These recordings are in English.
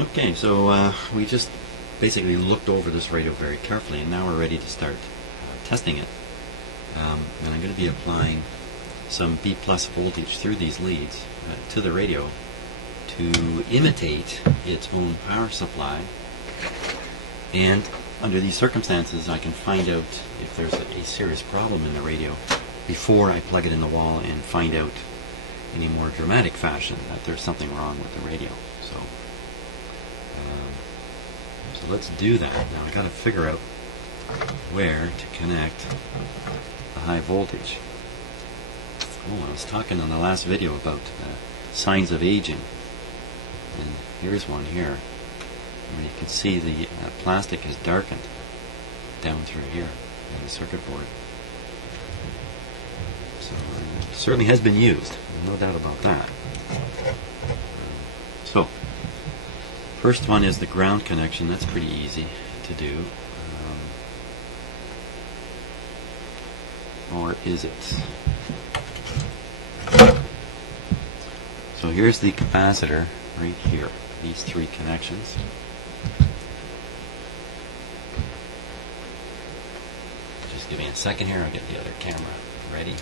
Okay, so we just basically looked over this radio very carefully, and now we're ready to start testing it. And I'm going to be applying some B plus voltage through these leads to the radio to imitate its own power supply. And under these circumstances, I can find out if there's a serious problem in the radio before I plug it in the wall and find out in a more dramatic fashion that there's something wrong with the radio. So let's do that. Now I've got to figure out where to connect the high voltage. Oh, I was talking on the last video about signs of aging, and here's one here. You can see the plastic is darkened down through here in the circuit board. So it certainly has been used, no doubt about that. So first one is the ground connection. That's pretty easy to do. Or is it? So here's the capacitor right here, these three connections. Just give me a second here, I'll get the other camera ready.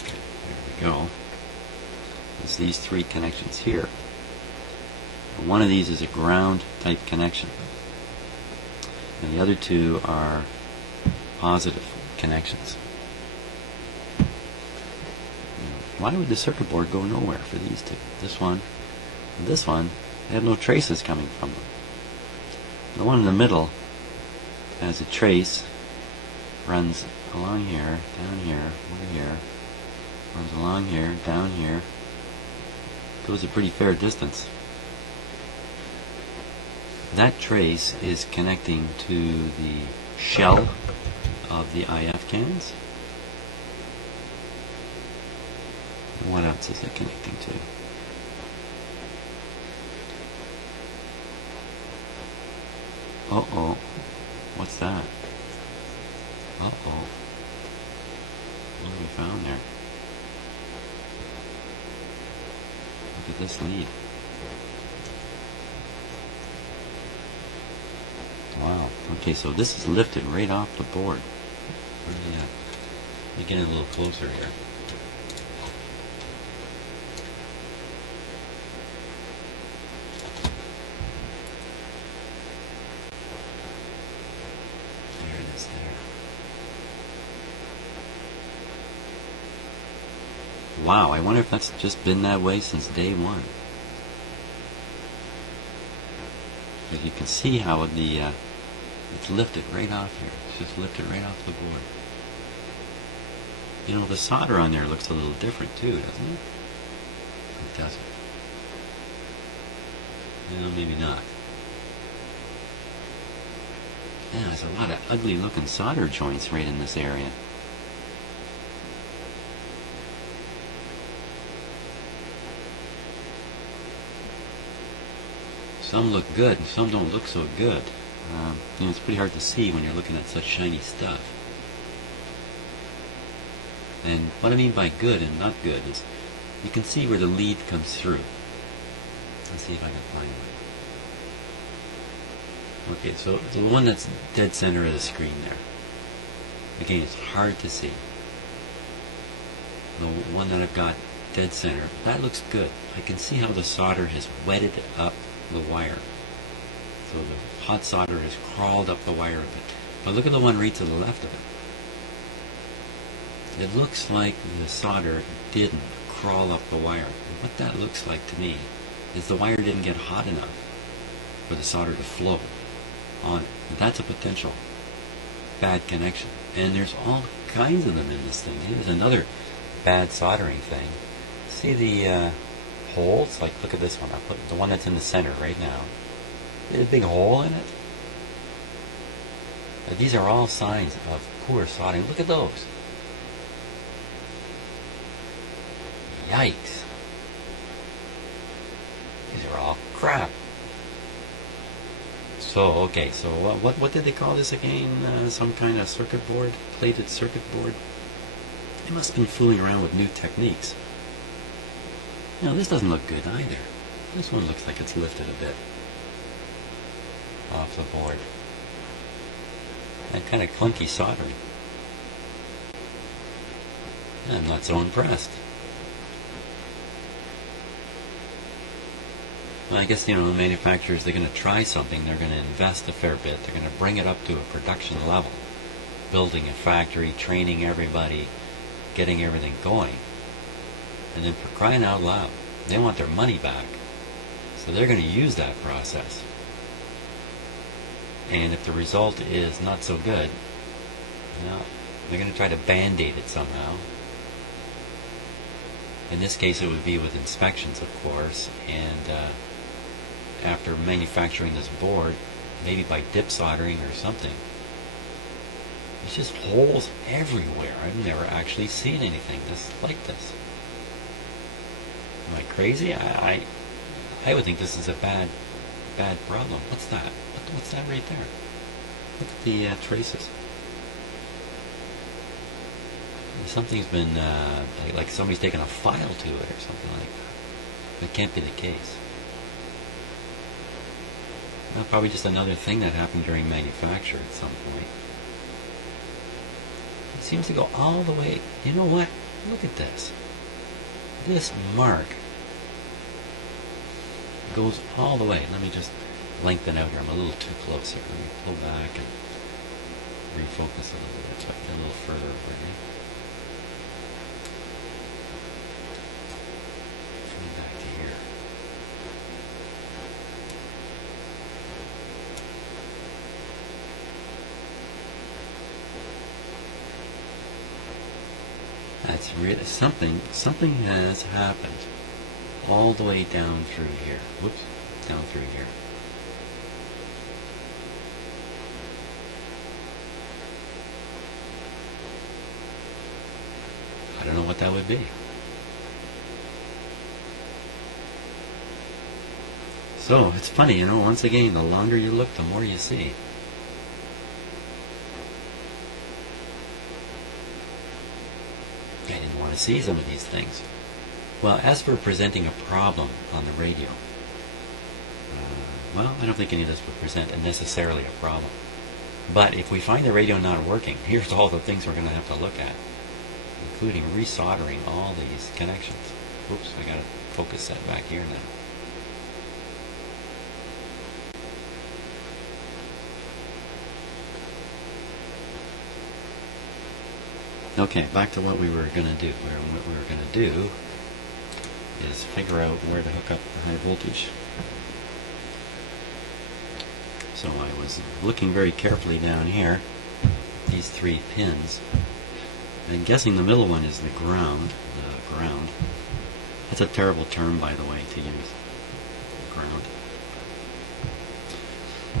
Okay, there we go. It's these three connections here. One of these is a ground type connection, and the other two are positive connections. Why would the circuit board go nowhere for these two? This one and this one, they have no traces coming from them. The one in the middle has a trace, runs along here, down here, over here, runs along here, down here, goes a pretty fair distance. That trace is connecting to the shell of the IF cans. What else is it connecting to? Uh-oh. What's that? Uh-oh. What have we found there? Look at this lead. Wow. Okay, so this is lifted right off the board. Where's it at? Let me get it a little closer here. There it is there. Wow, I wonder if that's just been that way since day one. Because you can see how it's lifted right off here. It's just lifted right off the board. You know, the solder on there looks a little different too, doesn't it? It doesn't. No, maybe not. Yeah, there's a lot of ugly looking solder joints right in this area. Some look good and some don't look so good. You know, it's pretty hard to see when you're looking at such shiny stuff. And what I mean by good and not good is you can see where the lead comes through. Let's see if I can find one. Okay, so the one that's dead center of the screen there. Again, it's hard to see. The one that I've got dead center, that looks good. I can see how the solder has wetted up the wire. So the hot solder has crawled up the wire a bit. But look at the one right to the left of it. It looks like the solder didn't crawl up the wire. And what that looks like to me is the wire didn't get hot enough for the solder to flow on it. And that's a potential bad connection. And there's all kinds of them in this thing. Here's another bad soldering thing. See the holes? Like, look at this one. I put the one that's in the center right now. There's a big hole in it. But these are all signs of poor soldering. Look at those. Yikes. These are all crap. So, okay, so what did they call this again? Some kind of circuit board? Plated circuit board? They must have been fooling around with new techniques. Now this doesn't look good either. This one looks like it's lifted a bit off the board. And kind of clunky soldering. I'm not so impressed. Well, I guess, the manufacturers, they're going to try something. They're going to invest a fair bit. They're going to bring it up to a production level. Building a factory, training everybody, getting everything going. And then, for crying out loud, they want their money back. So they're going to use that process. And if the result is not so good, they're going to try to band-aid it somehow. In this case, it would be with inspections, of course, and after manufacturing this board, maybe by dip soldering or something. There's just holes everywhere. I've never actually seen anything like this. Am I crazy? I would think this is a bad problem. What's that? What's that right there? Look at the traces. Something's been, like somebody's taken a file to it or something like that. That can't be the case. Well, probably just another thing that happened during manufacture at some point. It seems to go all the way. You know what? Look at this. This mark goes all the way. Let me just lengthen out here. I'm a little too close here. Let me pull back and refocus a little bit so I get a little further over here. Back to here. That's really something has happened all the way down through here. Whoops, down through here. I don't know what that would be. So, it's funny, once again, the longer you look, the more you see. I didn't want to see some of these things. Well, as for presenting a problem on the radio, well, I don't think any of this would present necessarily a problem. But if we find the radio not working, here's all the things we're going to have to look at, including resoldering all these connections. Oops, I got to focus that back here now. Okay, back to what we were going to do. What we were going to do is figure out where to hook up the high voltage. So I was looking very carefully down here, these 3 pins, and guessing the middle one is the ground. That's a terrible term, by the way, to use. Ground.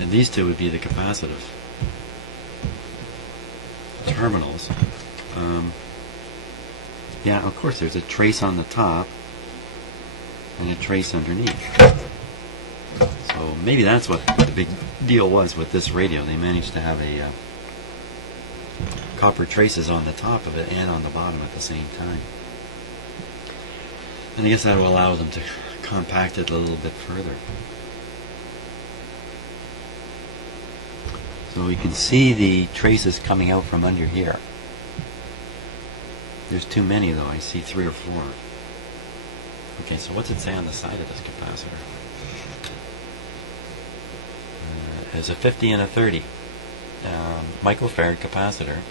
And these 2 would be the capacitive terminals. Yeah, of course, there's a trace on the top and a trace underneath. So maybe that's what the big deal was with this radio. They managed to have a copper traces on the top of it and on the bottom at the same time. And I guess that will allow them to compact it a little bit further. So you can see the traces coming out from under here. There's too many though. I see 3 or 4. Okay, so what's it say on the side of this capacitor? It's a 50 and a 30 microfarad capacitor,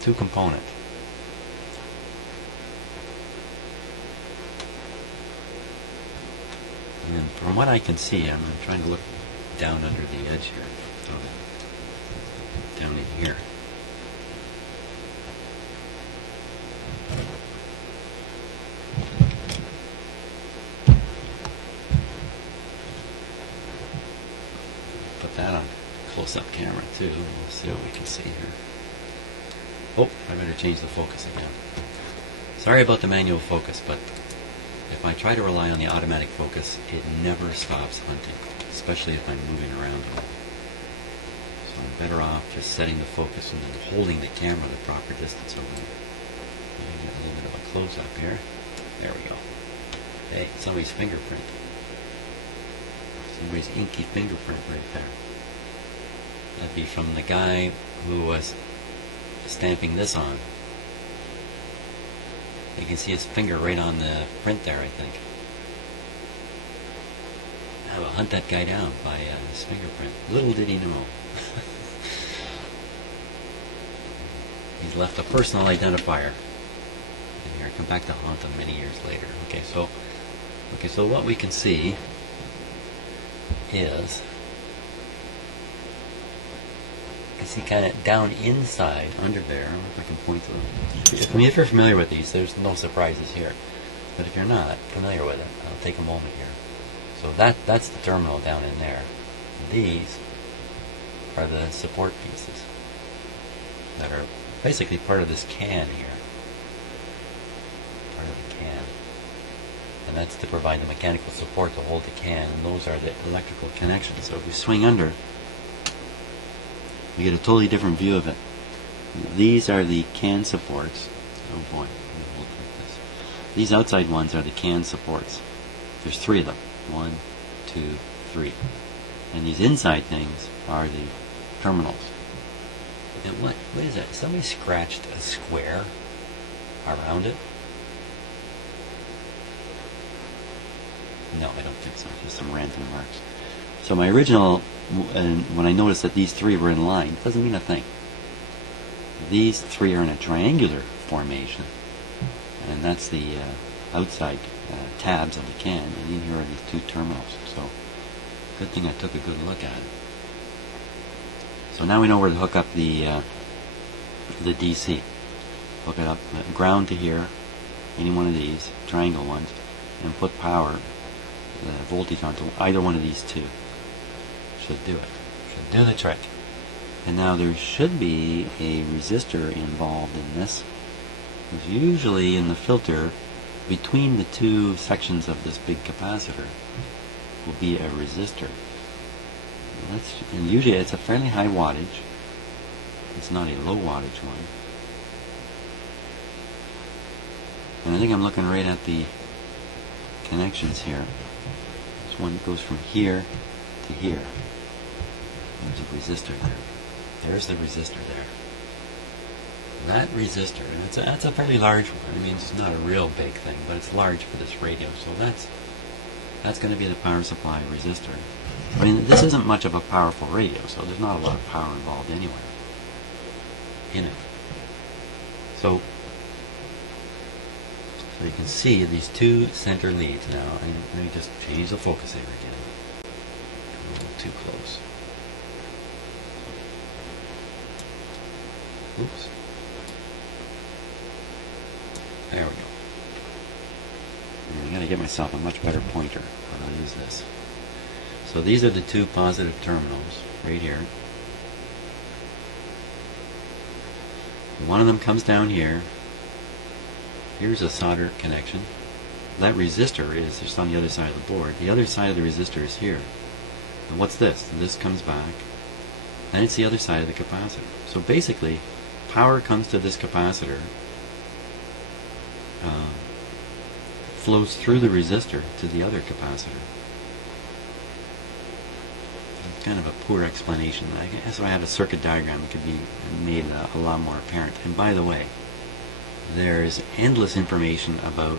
2 component. And from what I can see, I'm trying to look down under the edge here. Down in here. Put that on close-up camera too. We'll see what we can see here. Oh, I better change the focus again. Sorry about the manual focus, but if I try to rely on the automatic focus, it never stops hunting, especially if I'm moving around. So I'm better off just setting the focus and then holding the camera the proper distance over it. Get a little bit of a close-up here. There we go. Hey, somebody's fingerprint. Somebody's inky fingerprint right there. That'd be from the guy who was stamping this on. You can see his finger right on the print there, I think. I will hunt that guy down by his fingerprint. Little did he know. He's left a personal identifier. And here, come back to haunt him many years later. Okay, so what we can see is, you see kind of down inside, under there, I don't know if I can point to them. I mean, if you're familiar with these, there's no surprises here. But if you're not familiar with it, I'll take a moment here. So that's the terminal down in there. These are the support pieces that are basically part of this can here. Part of the can. And that's to provide the mechanical support to hold the can, and those are the electrical connections. So if we swing under, you get a totally different view of it. These are the can supports. Oh boy, let me hold like this. These outside ones are the can supports. There's 3 of them. 1, 2, 3. And these inside things are the terminals. And what is that? Somebody scratched a square around it? No, I don't think so. Just some random marks. So my original, when I noticed that these 3 were in line, doesn't mean a thing. These 3 are in a triangular formation, and that's the outside tabs of the can, and in here are these 2 terminals. So good thing I took a good look at it. So now we know where to hook up the DC. Hook it up, ground to here, any one of these triangle ones, and put power, voltage onto either one of these 2. Should do it. Should do the trick. And now there should be a resistor involved in this. Because usually in the filter, between the 2 sections of this big capacitor will be a resistor. And usually it's a fairly high wattage. It's not a low wattage one. And I think I'm looking right at the connections here. This one goes from here to here. There's a resistor there. There's the resistor there. That resistor, and that's a fairly large one. I mean, it's not a real big thing, but it's large for this radio. So that's going to be the power supply resistor. I mean, this isn't much of a powerful radio, so there's not a lot of power involved anywhere in it. So you can see these 2 center leads now. And let me just change the focus here again. A little too close. Oops. There we go. I gotta get myself a much better pointer when I use this. So these are the 2 positive terminals right here. One of them comes down here. Here's a solder connection. That resistor is just on the other side of the board. The other side of the resistor is here. And what's this? This comes back. And it's the other side of the capacitor. So basically, power comes to this capacitor, flows through the resistor to the other capacitor. It's kind of a poor explanation. I guess if I had a circuit diagram, it could be made a lot more apparent. And by the way, there's endless information about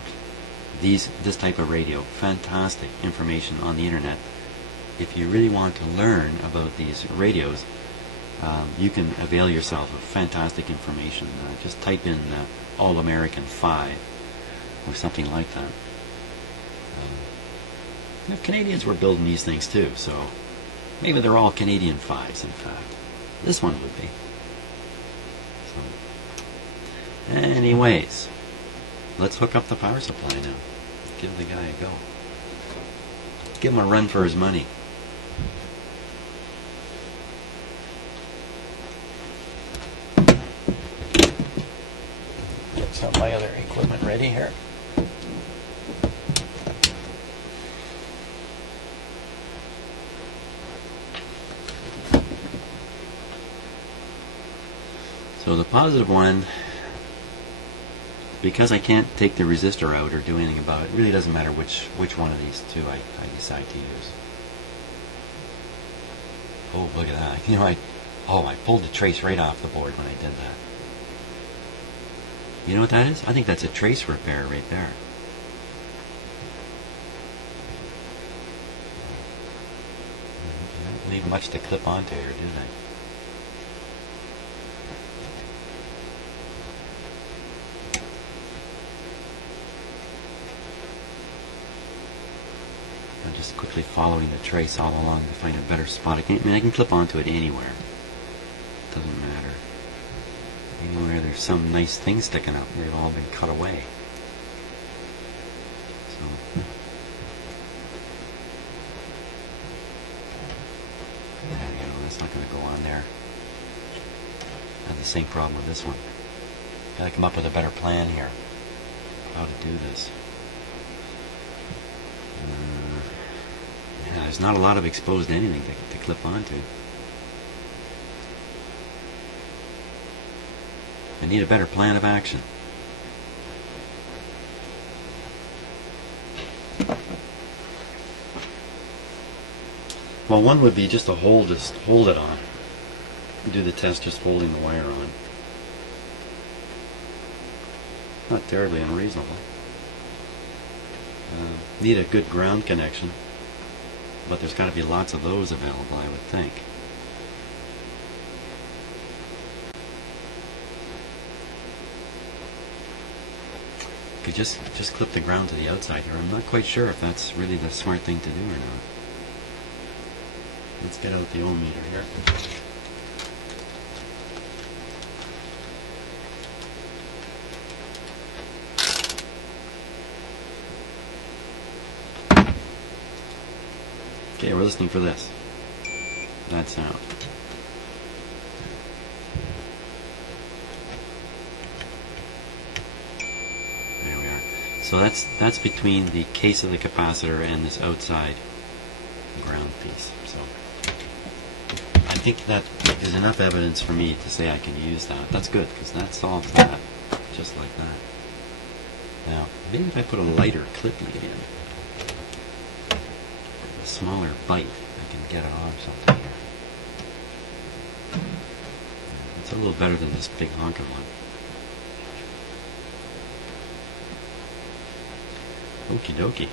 this type of radio. Fantastic information on the internet. If you really want to learn about these radios, you can avail yourself of fantastic information. Just type in All-American 5 or something like that. If Canadians were building these things too, so maybe they're all Canadian 5s in fact. This one would be. So, anyways, let's hook up the power supply now. Give the guy a go. Give him a run for his money. Get some of my other equipment ready here. So the positive one because I can't take the resistor out or do anything about it, it really doesn't matter which one of these two I decide to use. Oh, look at that. You know, I pulled the trace right off the board when I did that. You know what that is? I think that's a trace repair right there. They don't leave much to clip onto here, do they? I'm just quickly following the trace all along to find a better spot. I can clip onto it anywhere. Doesn't matter. Anywhere there's some nice thing sticking up, they've all been cut away. So there you go, that's not going to go on there. I have the same problem with this one. Gotta come up with a better plan here. How to do this. Yeah, there's not a lot of exposed anything to clip onto. I need a better plan of action. Well, one would be just to hold it on. Do the test just holding the wire on. Not terribly unreasonable. Need a good ground connection, but there's got to be lots of those available, I would think. Could just clip the ground to the outside here. I'm not quite sure if that's really the smart thing to do or not. Let's get out the ohm meter here. Okay, we're listening for this. That sound. So that's between the case of the capacitor and this outside ground piece. So I think that is enough evidence for me to say I can use that. That's good, because that solves that, just like that. Now, maybe if I put a lighter clip lead in, a smaller bite, I can get it off something here. It's a little better than this big honking one. Okie dokie.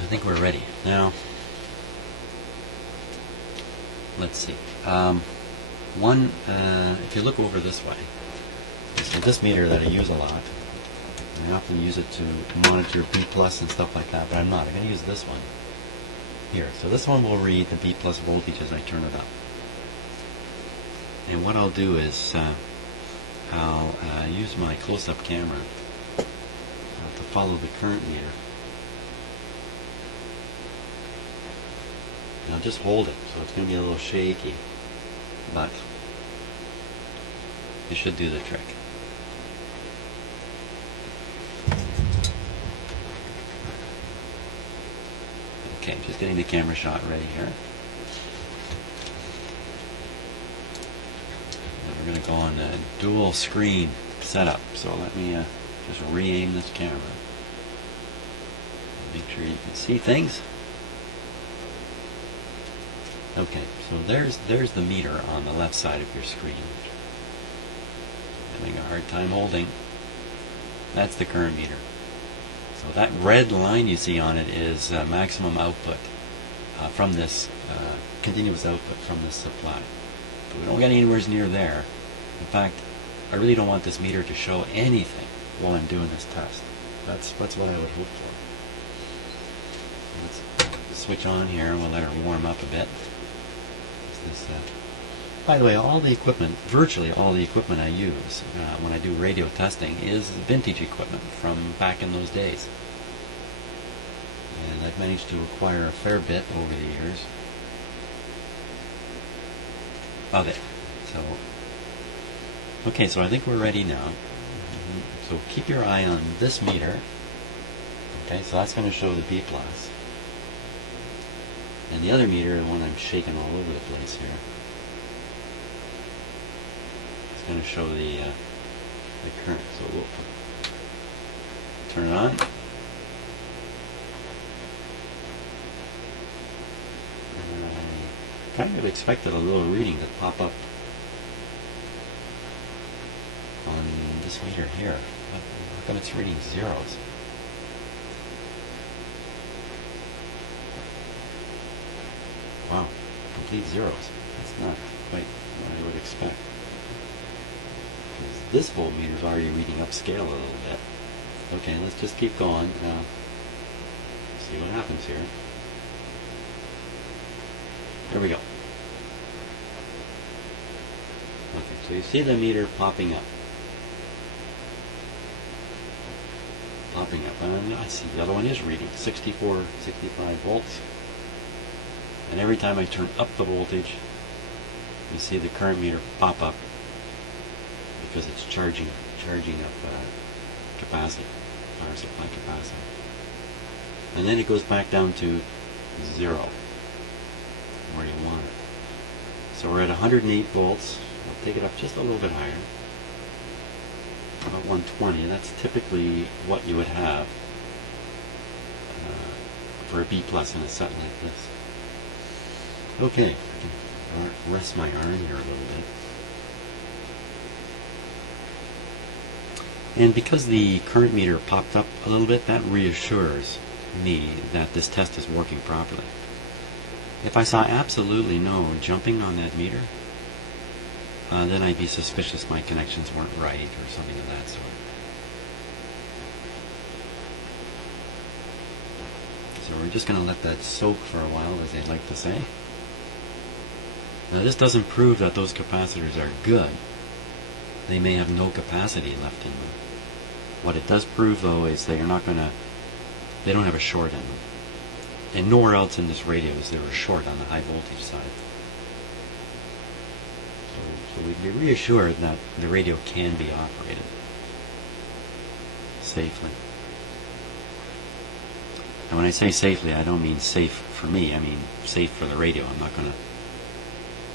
I think we're ready. Now, let's see. If you look over this way, so this meter that I use a lot, I often use it to monitor B plus and stuff like that, but I'm not. I'm going to use this one here. So this one will read the B plus voltage as I turn it up. And what I'll do is I'll use my close-up camera to follow the current meter. And I'll just hold it, so it's going to be a little shaky, but it should do the trick. Okay, just getting the camera shot ready here. We're going to go on a dual screen setup, so let me just re-aim this camera. Make sure you can see things. Okay, so there's the meter on the left side of your screen. Having a hard time holding. That's the current meter. So that red line you see on it is maximum output from this continuous output from this supply. But we don't get anywhere near there. In fact, I really don't want this meter to show anything while I'm doing this test. That's what I would hope for. Let's switch on here. We'll let her warm up a bit. By the way, all the equipment, virtually all the equipment I use when I do radio testing is vintage equipment from back in those days. And I've managed to acquire a fair bit over the years of it. So, okay, so I think we're ready now. So keep your eye on this meter. Okay, so that's going to show the B plus. And the other meter, the one I'm shaking all over the place here, going to show the current. So we'll turn it on. I kind of expected a little reading to pop up on this meter here. How come it's reading zeros? Wow, complete zeros. That's not quite what I would expect. This voltmeter is already reading upscale a little bit. Okay, let's just keep going. See what happens here. There we go. Okay, so you see the meter popping up. Popping up. And I see the other one is reading 64, 65 volts. And every time I turn up the voltage, you see the current meter pop up because it's charging up capacity, power supply capacity. And then it goes back down to 0, where you want it. So we're at 108 volts. I'll take it up just a little bit higher. About 120. That's typically what you would have for a B plus in a set like this. Okay, I can rest my arm here a little bit. And because the current meter popped up a little bit, that reassures me that this test is working properly. If I saw absolutely no jumping on that meter, then I'd be suspicious my connections weren't right or something of that sort. So we're just going to let that soak for a while, as they'd like to say. Now this doesn't prove that those capacitors are good. They may have no capacity left in them. What it does prove, though, is they don't have a short in them. And nowhere else in this radio is there a short on the high voltage side. So we'd be reassured that the radio can be operated safely. And when I say safely, I don't mean safe for me. I mean safe for the radio. I'm not going to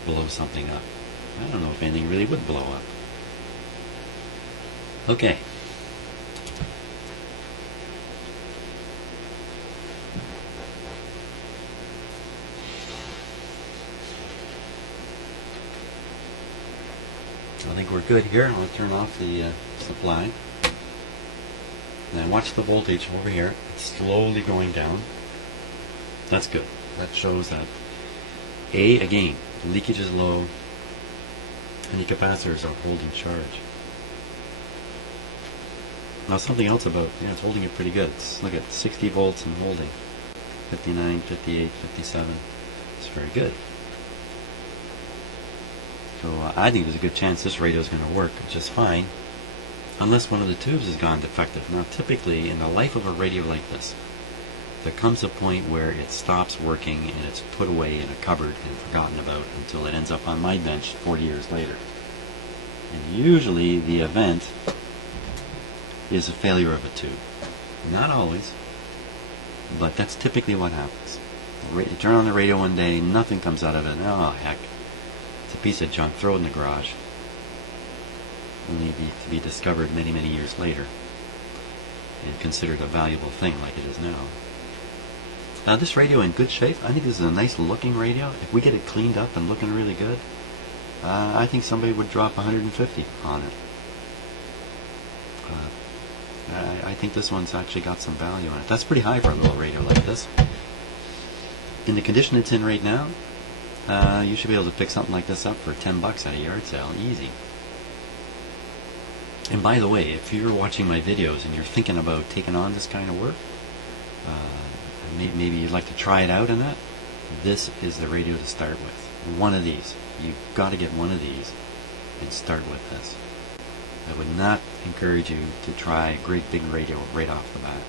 blow something up. I don't know if anything really would blow up. Okay. I think we're good here. I'll turn off the supply. And watch the voltage over here. It's slowly going down. That's good. That shows that again, leakage is low and the capacitors are holding charge. Now something else about, it's holding it pretty good. Look at 60 volts and holding. 59, 58, 57. It's very good. So I think there's a good chance this radio is going to work just fine, unless one of the tubes has gone defective. Now typically in the life of a radio like this, there comes a point where it stops working and it's put away in a cupboard and forgotten about until it ends up on my bench 40 years later. And usually the event is a failure of a tube. Not always, but that's typically what happens. You turn on the radio one day, nothing comes out of it. Oh heck, it's a piece of junk, throw it in the garage. Only to be discovered many, many years later and considered a valuable thing like it is now. Now this radio in good shape. I think this is a nice looking radio. If we get it cleaned up and looking really good, I think somebody would drop 150 on it. I think this one's actually got some value on it. That's pretty high for a little radio like this. In the condition it's in right now, you should be able to pick something like this up for 10 bucks at a yard sale, easy. And by the way, if you're watching my videos and you're thinking about taking on this kind of work, maybe you'd like to try it out in that, this is the radio to start with. One of these. You've got to get one of these and start with this. I would not encourage you to try a great big radio right off the bat.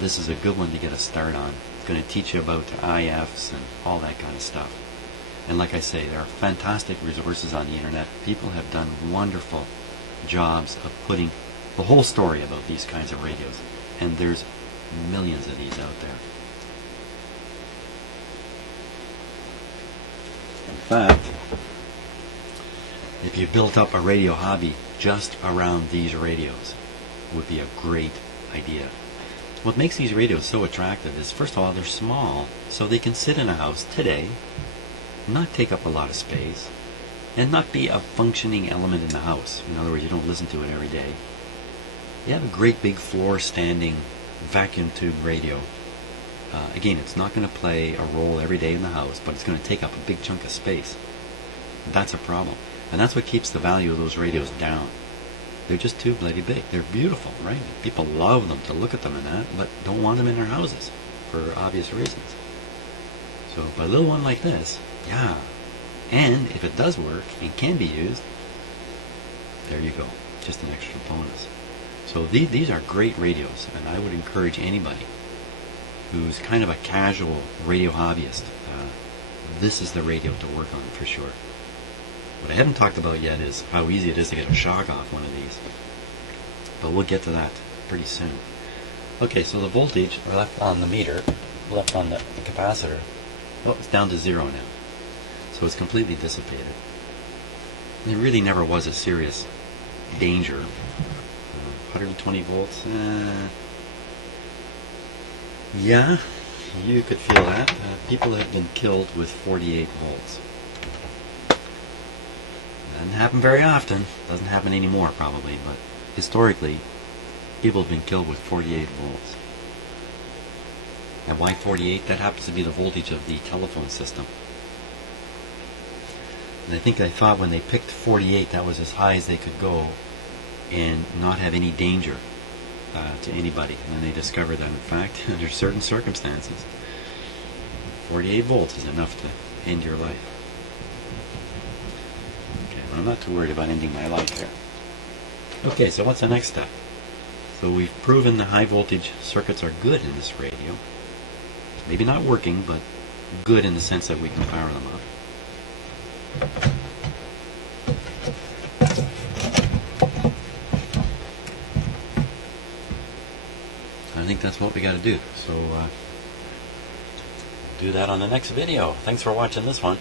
This is a good one to get a start on. It's going to teach you about the IFs and all that kind of stuff. And like I say, there are fantastic resources on the internet. People have done wonderful jobs of putting the whole story about these kinds of radios. And there's millions of these out there. In fact, if you built up a radio hobby just around these radios, would be a great idea. What makes these radios so attractive is, first of all, they're small, so they can sit in a house today, not take up a lot of space, and not be a functioning element in the house. In other words, you don't listen to it every day. You have a great big floor standing vacuum tube radio. Again, it's not going to play a role every day in the house, but it's going to take up a big chunk of space. That's a problem. And that's what keeps the value of those radios down. They're just too bloody big. They're beautiful, right? People love them to look at them and that, but don't want them in their houses for obvious reasons. So, but a little one like this, yeah. And if it does work and can be used, there you go. Just an extra bonus. So these are great radios, and I would encourage anybody who's kind of a casual radio hobbyist, this is the radio to work on for sure. What I haven't talked about yet is how easy it is to get a shock off one of these. But we'll get to that pretty soon. Okay, so the voltage left on the meter, left on the capacitor, oh, it's down to 0 now. So it's completely dissipated. There really never was a serious danger. 120 volts, yeah, you could feel that. People have been killed with 48 volts. Doesn't happen very often. Doesn't happen anymore probably, but historically, people have been killed with 48 volts. And why 48? That happens to be the voltage of the telephone system. And I think they thought when they picked 48, that was as high as they could go and not have any danger to anybody. And then they discovered that, in fact, under certain circumstances, 48 volts is enough to end your life. Okay, but I'm not too worried about ending my life here. Okay, so what's the next step? So we've proven the high voltage circuits are good in this radio. Maybe not working, but good in the sense that we can power them up. I think that's what we got to do. So do that on the next video. Thanks for watching this one.